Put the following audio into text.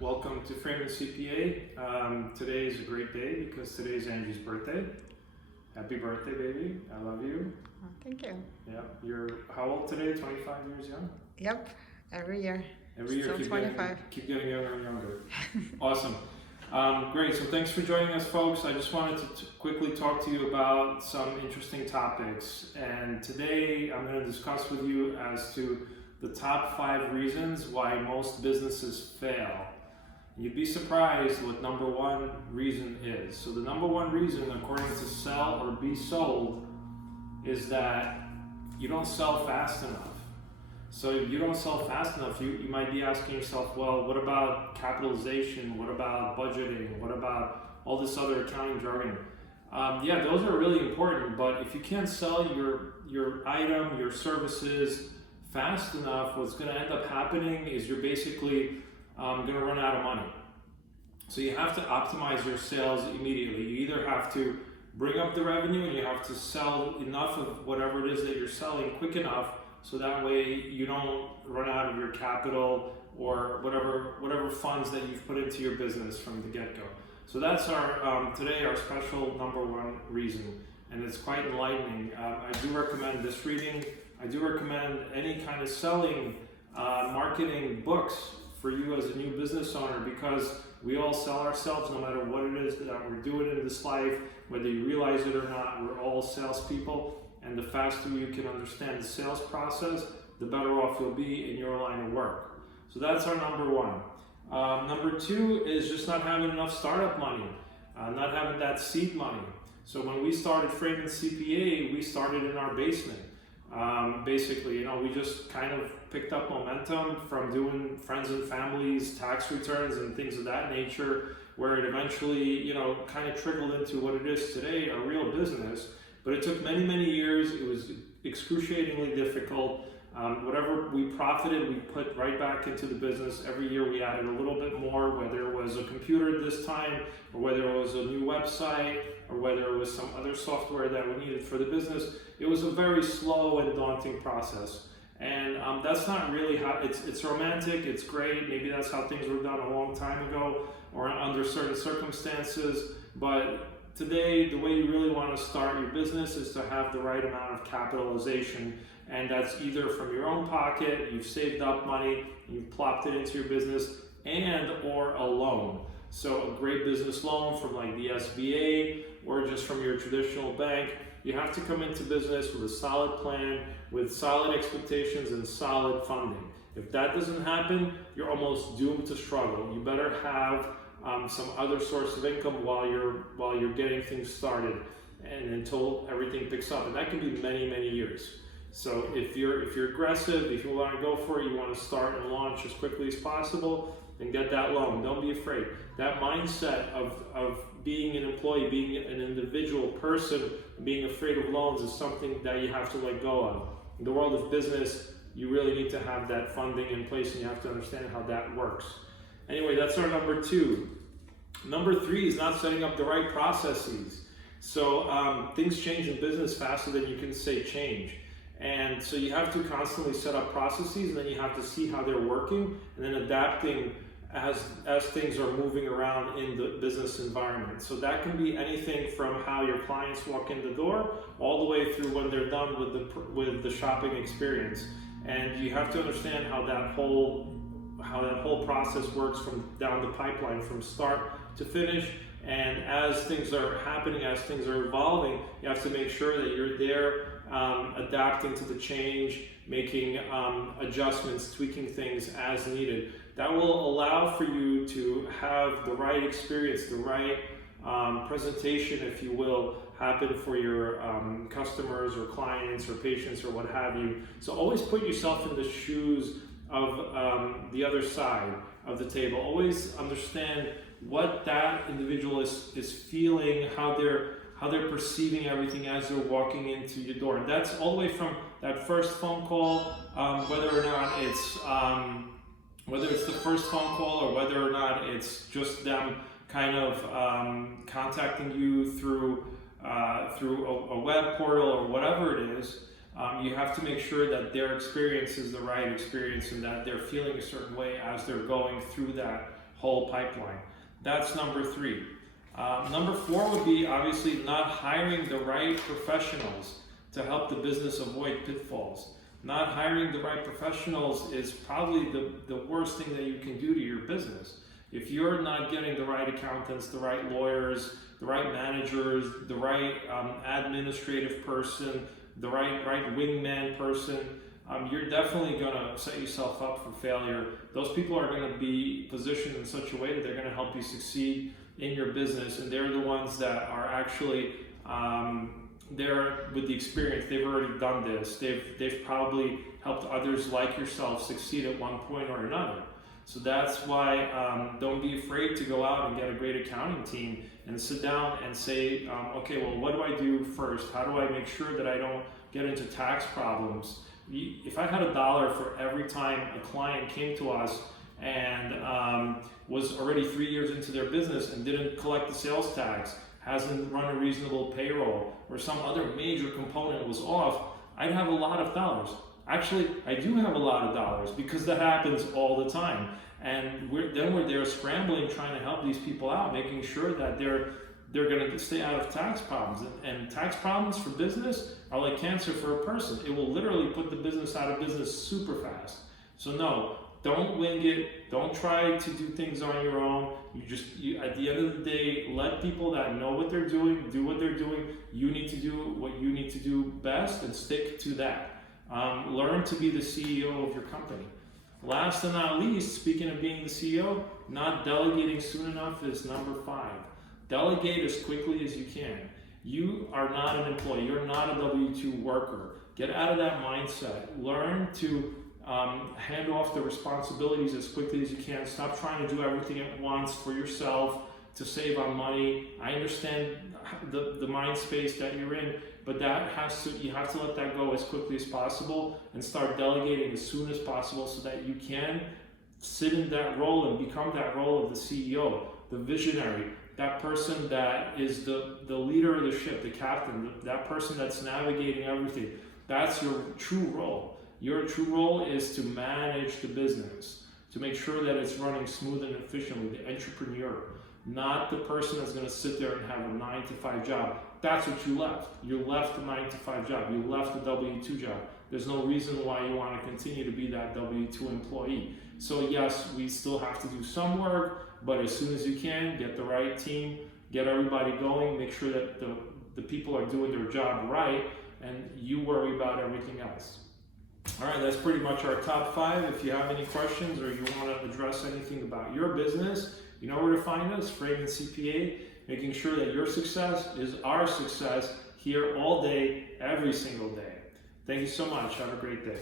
Welcome to Freyman CPA. Today is a great day because today is Angie's birthday. Happy birthday, baby. I love you. Oh, thank you. Yeah. You're how old today? 25 years young? Yep. Every year. Every year, Still keep 25. keep getting younger and younger. Awesome. Great. So thanks for joining us, folks. I just wanted to quickly talk to you about some interesting topics. And today I'm going to discuss with you as to the top 5 reasons why most businesses fail. You'd be surprised what number one reason is. So the number one reason, according to Sell or Be Sold, is that you don't sell fast enough. So if you don't sell fast enough, you might be asking yourself, well, what about capitalization? What about budgeting? What about all this other accounting jargon? Yeah, those are really important, but if you can't sell your item, your services fast enough, what's going to end up happening is you're basically going to run out of money. So you have to optimize your sales immediately. You either have to bring up the revenue and you have to sell enough of whatever it is that you're selling quick enough so that way you don't run out of your capital or whatever funds that you've put into your business from the get-go. So that's our today our special number one reason, and it's quite enlightening. I do recommend this reading. I do recommend any kind of selling, marketing books for you as a new business owner, because we all sell ourselves no matter what it is that we're doing in this life, whether you realize it or not. We're all salespeople, and the faster you can understand the sales process, the better off you'll be in your line of work. So that's our number one. Number two is just not having enough startup money, not having that seed money. So when we started Freyman CPA, we started in our basement. Basically, we just kind of picked up momentum from doing friends and families tax returns and things of that nature, where it eventually, kind of trickled into what it is today, a real business. But it took many, many years. It was excruciatingly difficult. Whatever we profited, we put right back into the business. Every year we added a little bit more, whether it was a computer this time, or whether it was a new website, or whether it was some other software that we needed for the business. It was a very slow and daunting process. And that's not really how, it's romantic, it's great, maybe that's how things were done a long time ago, or under certain circumstances, but today, the way you really want to start your business is to have the right amount of capitalization, and that's either from your own pocket, you've saved up money, you've plopped it into your business, and or a loan. So a great business loan from like the SBA or just from your traditional bank. You have to come into business with a solid plan, with solid expectations and solid funding. If that doesn't happen, you're almost doomed to struggle. You better have some other source of income while you're getting things started, and until everything picks up, and that can be many, many years. So if you're aggressive, if you want to go for it, you want to start and launch as quickly as possible, then get that loan. Don't be afraid. That mindset of being an employee, being an individual person, being afraid of loans is something that you have to let go of. In the world of business, you really need to have that funding in place, and you have to understand how that works. Anyway, that's our number two. Number three is not setting up the right processes. So things change in business faster than you can say change. And so you have to constantly set up processes, and then you have to see how they're working, and then adapting as things are moving around in the business environment. So that can be anything from how your clients walk in the door all the way through when they're done with the shopping experience. And you have to understand how that whole process works from down the pipeline, from start to finish. And as things are happening, as things are evolving, you have to make sure that you're there, adapting to the change, making adjustments, tweaking things as needed. That will allow for you to have the right experience, the right presentation, if you will, happen for your customers or clients or patients or what have you. So always put yourself in the shoes of the other side of the table. Always understand what that individual is feeling, how they're perceiving everything as they're walking into your door. And that's all the way from that first phone call, whether or not it's the first phone call, or whether or not it's just them kind of contacting you through a web portal or whatever it is. You have to make sure that their experience is the right experience, and that they're feeling a certain way as they're going through that whole pipeline. That's number 3. Number 4 would be obviously not hiring the right professionals to help the business avoid pitfalls. Not hiring the right professionals is probably the worst thing that you can do to your business. If you're not getting the right accountants, the right lawyers, the right managers, the right administrative person, the right wingman person, you're definitely going to set yourself up for failure. Those people are going to be positioned in such a way that they're going to help you succeed in your business, and they're the ones that are actually there with the experience. They've already done this. They've probably helped others like yourself succeed at one point or another. So that's why don't be afraid to go out and get a great accounting team and sit down and say, okay, well, what do I do first? How do I make sure that I don't get into tax problems? If I had $1 for every time a client came to us and was already 3 years into their business and didn't collect the sales tax, hasn't run a reasonable payroll, or some other major component was off, I'd have a lot of dollars. Actually, I do have a lot of dollars because that happens all the time. And we're there scrambling, trying to help these people out, making sure that they're going to stay out of tax problems. And tax problems for business are like cancer for a person. It will literally put the business out of business super fast. So no, don't wing it. Don't try to do things on your own. At the end of the day, let people that know what they're doing do what they're doing. You need to do what you need to do best and stick to that. Learn to be the CEO of your company. Last and not least, speaking of being the CEO, not delegating soon enough is number 5. Delegate as quickly as you can. You are not an employee. You're not a W-2 worker. Get out of that mindset. Learn to hand off the responsibilities as quickly as you can. Stop trying to do everything at once for yourself to save on money. I understand the mind space that you're in, but you have to let that go as quickly as possible and start delegating as soon as possible so that you can sit in that role and become that role of the CEO, the visionary, that person that is the leader of the ship, the captain, that person that's navigating everything. That's your true role. Your true role is to manage the business, to make sure that it's running smooth and efficiently, the entrepreneur, not the person that's going to sit there and have a 9-to-5 job. That's what you left. You left the 9-to-5 job. You left the W-2 job. There's no reason why you want to continue to be that W-2 employee. So yes, we still have to do some work, but as soon as you can, get the right team, get everybody going, make sure that the people are doing their job right, and you worry about everything else. All right, that's pretty much our top 5. If you have any questions or you want to address anything about your business, you know where to find us, Freyman CPA, making sure that your success is our success here all day, every single day. Thank you so much. Have a great day.